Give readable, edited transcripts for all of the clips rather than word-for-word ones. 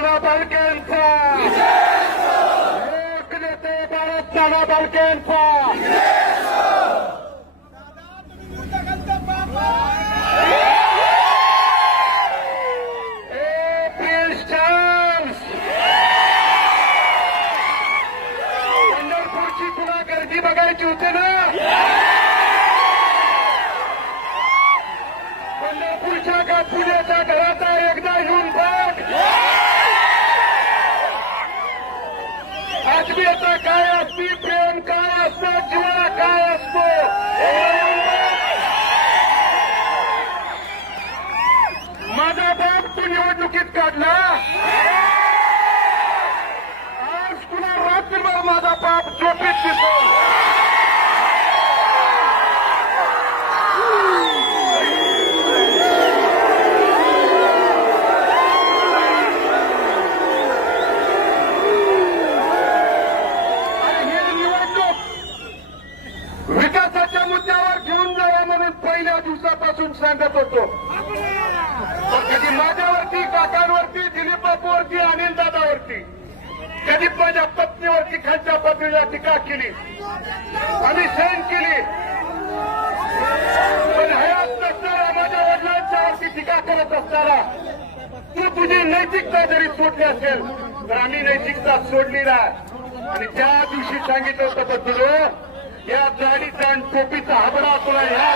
नाना बालकेंचा, लोकनेते भारत नाना बालकेंचा. पंढरपूरची तुला गर्दी बघायची होती ना. पंढरपूरच्या का पुण्याच्या घराचा एकदा येऊन बघ. आत्मीयता काय असती, प्रेम काय असतं, जीवन काय असतो, माझा बाप तू निवडणुकीत काढला. आज तुला रात्रभर माझा बाप झोपेत दिसतो. विकासाच्या मुद्द्यावर घेऊन जावा म्हणून पहिल्या दिवसापासून सांगत होतो. कधी माझ्यावरती, काकांवरती, दिलीप बापूवरती, अनिल दादावरती, कधी माझ्या पत्नीवरती खालच्या पत्नीला टीका केली, आम्ही सहन केली. पण हयात नसताना माझ्या वडिलांच्या वरती टीका करत असताना तू तुझी नैतिकता जरी सोडली असेल तर आम्ही नैतिकता सोडली नाही. आणि त्या दिवशी सांगितलं होतं बद्दलो या जाडीचा आणि टोपीचा हाबडा तुला ह्या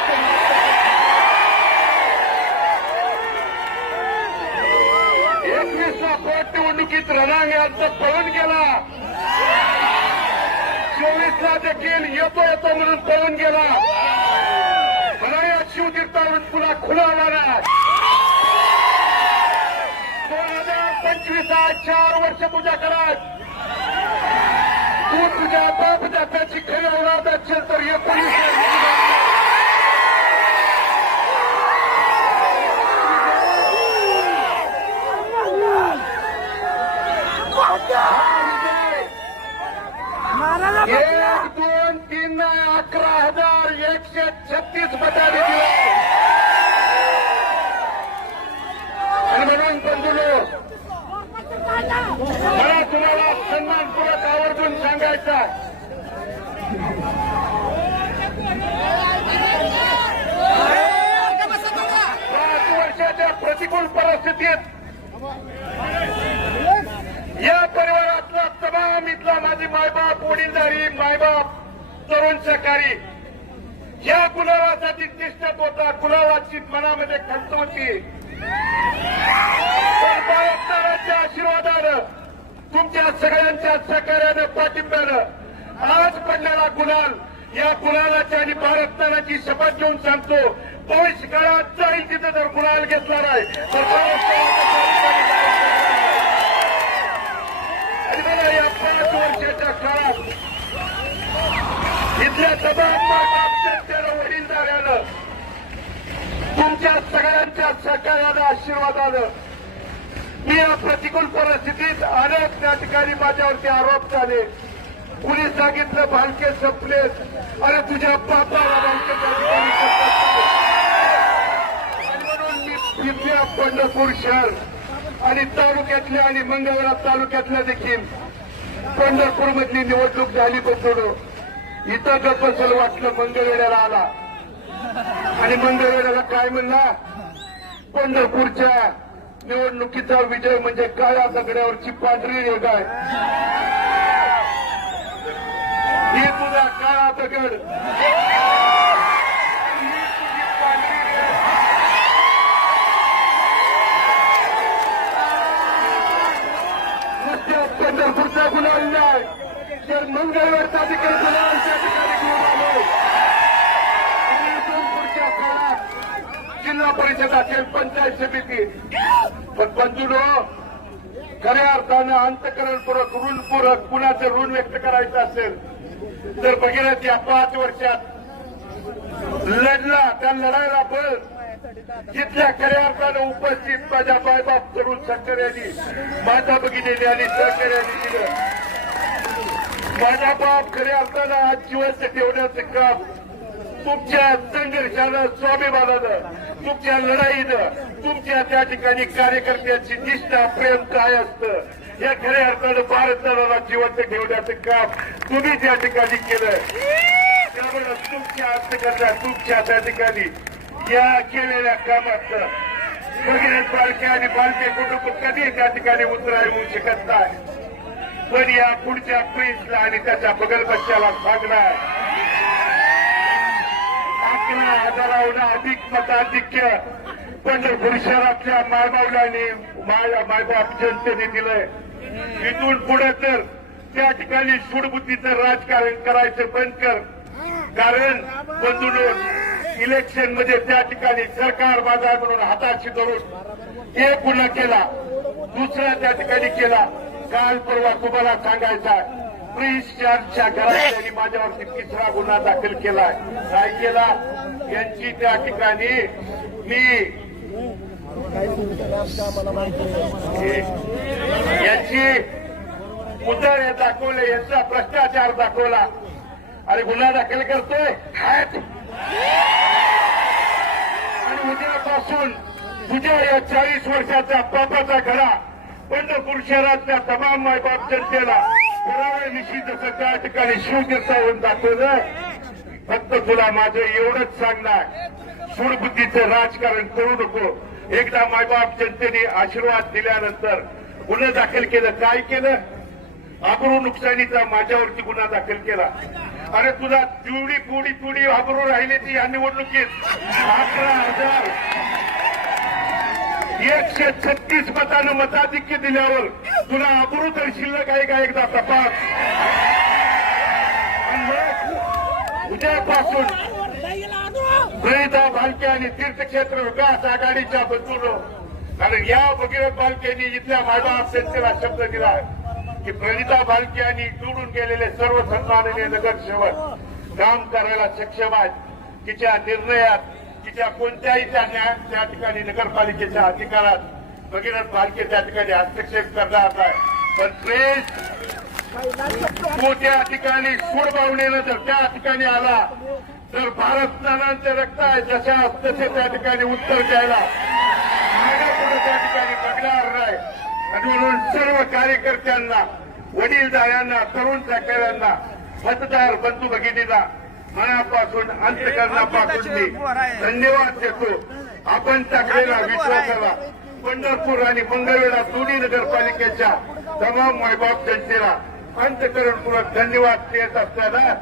21ला पोटनिवडणुकीत रणांगणात पळून गेला. 24ला देखील येतो म्हणून पळून गेला. मला या शिवतीर्थावरून तुला खुला आला नाही. 2025 4 वर्ष तुझ्याकडे तू तुझ्या बाप दादाची खरी औलाद असेल तर 19 1, 2, 3, 11,136 मतांनी दिला. आणि म्हणून बंधुलो मला तुम्हाला सन्मानपूर्वक आवर्जून सांगायचा, 5 वर्षाच्या प्रतिकूल परिस्थितीत या परिवारातला तमाम इथला माझी मायबाप, वडीलधारी मायबाप, तरुण सहकारी या कुलावासाठी तिष्ठत होता. कुलावाची मनामध्ये खंत होती. बाळासाहेबांच्या आशीर्वादानं, तुमच्या सगळ्यांच्या सहकार्यानं, पाठिंब्यानं आज पडलेला गुलाल, या गुलालाची आणि भारतनाची शपथ घेऊन सांगतो, भविष्य काळात जाईल तिथे जर गुलाल घेतला नाही तर आणि मला या 5 वर्षाच्या काळात इथल्या तमाम जनतेनं, वडीलधाऱ्यानं, तुमच्या सगळ्यांच्या सहकार्यानं, आशीर्वादानं मी या प्रतिकूल परिस्थितीत अनेक त्या ठिकाणी माझ्यावरती आरोप झाले. कुणी सांगितलं भालके संपलेत, अरे तुझ्या बापाला भालके त्या ठिकाणी आणि म्हणून मी इथल्या पंढरपूर शहर आणि तालुक्यातल्या आणि मंगळवेढा तालुक्यातल्या देखील पंढरपूरमधली निवडणूक झाली. बसवलं इथं गपसल वाटलं, मंगळवेढ्याला आला आणि मंगळवेढ्याला काय म्हणला, पंढरपूरच्या निवडणुकीचा विजय म्हणजे काळ्या दगड्यावरची पांढरी रेघ आहे. ही तुझा काळा दगड, नुसत्या पंढरपूरचा गुलाल नाही तर मंगळवेढचा देखील गुलाल त्या ठिकाणी घेऊन आलो. पुढच्या काळात जिल्हा परिषद असेल, पंचायत समिती, पण बंधूनो खऱ्या अर्थानं अंतकरणपूरक, ऋणपूरक कुणाचं ऋण व्यक्त करायचं असेल तर भगीरथ या 5 वर्षात लढला. त्या लढायला बळ जिथल्या खऱ्या अर्थानं उपस्थित माझ्या मायबाप तरुण सहकार्यांनी, माझ्या भगिनीने आणि सहकार्यांनी दिलं. माझा बाप खऱ्या अर्थानं आज जिवंत ठेवण्याचं काम तुमच्या संघर्षानं, स्वाभिमानानं, तुमच्या लढाईनं, तुमच्या त्या ठिकाणी कार्यकर्त्यांची निष्ठा, प्रेम काय असतं या खऱ्या अर्थानं भारताला जिवंत ठेवण्याचं काम तुम्ही त्या ठिकाणी केलं. त्यामुळे तुमच्या अंतकरता, तुमच्या त्या ठिकाणी या केलेल्या कामाचं भगीरथ बालके आणि बालके कुटुंब कधी त्या ठिकाणी उतराय होऊ शकत नाही. पण या पुढच्या प्रिन्सला आणि त्याच्या बगल बच्च्याला सांगणार 11,000हून अधिक मताधिक्य पंढरपूर शहरातल्या मायबावलांनी मायबाप जनतेने दिलंय. इथून पुढे तर त्या ठिकाणी सूडबुद्धीचं राजकारण करायचं बंद कर. कारण बंधूंनो, इलेक्शन मध्ये त्या ठिकाणी सरकार बाजार म्हणून हाताशी धरून एक गुन्हा केला, दुसरा त्या ठिकाणी केला. काल परवा तुम्हाला सांगायचा प्रिन्स चार्जच्या घरात त्यांनी माझ्यावरती 3रा गुन्हा दाखल केलाय. काय केला? यांची त्या ठिकाणी यांची उदाहरण दाखवले, यांचा भ्रष्टाचार दाखवला. अरे गुन्हा दाखल करतोय आणि उद्यापासून तुझ्या या 40 वर्षाचा बापाचा घडा पंढरपूर शहरातल्या तमाम मायबाप जनतेला बरोबर निश्चित जसं त्या ठिकाणी शिवतीर्थावरून दाखवलं. फक्त तुला माझं एवढंच सांगणार, सूडबुद्धीचं राजकारण करू नको. एकदा मायबाप जनतेने आशीर्वाद दिल्यानंतर गुन्हा दाखल केलं. काय केलं? आबरू नुकसानीचा माझ्यावरती गुन्हा दाखल केला. अरे तुला जेवढी पुडी आबरू राहिली ती या निवडणुकीत 11,136 मतानं मताधिक्य दिल्यावर तुला आबरू तर शिल्लक आहे का? एकदा तपास. उद्यापासून प्रणिता भालके आणि तीर्थक्षेत्र विकास आघाडीच्या बंधूंनो, कारण या भगीरथ भालकेंनी इथल्या मायबाप जनतेला शब्द दिला की प्रणिता भालके आणि निवडून गेलेले सर्व सन्माननीय नगरसेवक काम करायला सक्षम आहेत. तिच्या निर्णयात, तिच्या कोणत्याही त्या ठिकाणी नगरपालिकेच्या अधिकारात भगीरथ भालके त्या ठिकाणी हस्तक्षेप करणार नाही. पण प्रेस तो त्या ठिकाणी सूडभावनेनं जर त्या ठिकाणी आला तर भारत नानांचे रक्त आहे जशा तसे त्या ठिकाणी उत्तर द्यायला मागे त्या ठिकाणी बघणार नाही. आणि म्हणून सर्व कार्यकर्त्यांना, वडीलधाऱ्यांना, तरुण सहकाऱ्यांना, मतदार बंधू भगिनींना मनापासून, अंतकरणापासून मी धन्यवाद देतो. आपण टाकलेला विश्वासाला पंढरपूर आणि मंगळवेढा दोन्ही नगरपालिकेच्या तमाम मायबाप जनतेला अंतकरणपूर्वक धन्यवाद देत असताना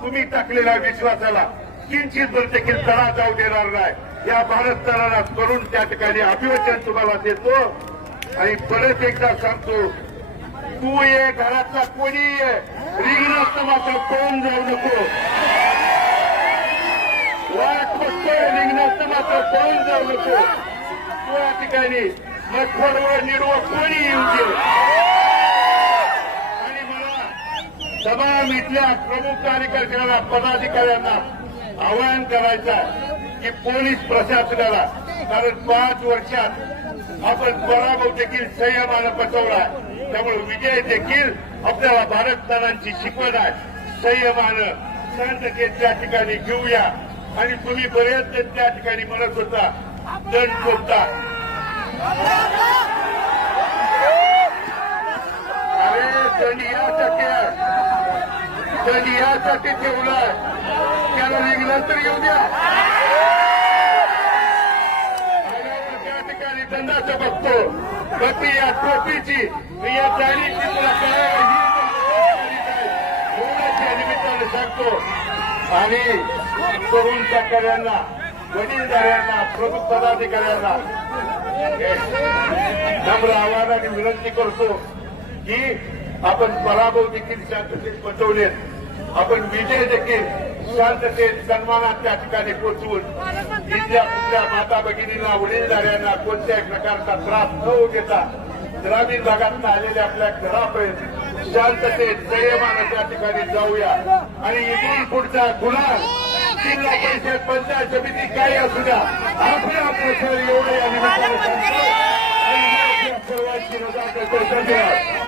तुम्ही टाकलेल्या विश्वासाला किंचित भर देखील तडा जाऊ देणार नाही. या भारत तळाला करून त्या ठिकाणी अभिवचन तुम्हाला देतो. आणि परत एकदा सांगतो, तू ये घरातला कोणी ये, रिंगणात मात्र पळून जाऊ नको. वाट बघतोय, रिंगणात मात्र पळून जाऊ नको. तू या ठिकाणी मठवडवर निडवं कोणी येऊ दे. आणि मला तमाम इथल्या प्रमुख कार्यकर्त्यांना, पदाधिकाऱ्यांना आवाहन करायचं की पोलीस प्रशासनाला, कारण 5 वर्षात आपण पराभव देखील संयमानं पचवला. त्यामुळे विजय देखील आपल्याला भारतदारांची शिकवण आहे. संयमानं, शांततेत त्या ठिकाणी घेऊया. आणि तुम्ही बरेच त्या ठिकाणी म्हणत होता दंड कोणता, अरे दंड यासाठी ठेवलाय, त्याला रिंगणात तर येऊ द्या. दंडाचं बघतो, बाकी या टोपीची, या जाणीची तुला कळायला ही निमित्ताने सांगतो. आणि तरुण सहकाऱ्यांना, वडीलधाऱ्यांना, प्रमुख पदाधिकाऱ्यांना नम्र आवाहनाने विनंती करतो की आपण पराभव देखील शांततेत पचवलेत, आपण विजय देखील शांततेत, सन्मानात त्या ठिकाणी पोचवून इथल्या कुठल्या माता भगिनींना, वडीलधाऱ्यांना कोणत्याही प्रकारचा त्रास न होऊ देता ग्रामीण भागात आलेल्या आपल्या घरापर्यंत शांततेत, संयमानं त्या ठिकाणी जाऊया. आणि इथून पुढचा गुन्हा जिल्हा परिषद, पंचायत समिती काही असू द्या, आपल्या प्रसार एवढे या निमित्ताने सर्वांची रजा करतो. धन्यवाद.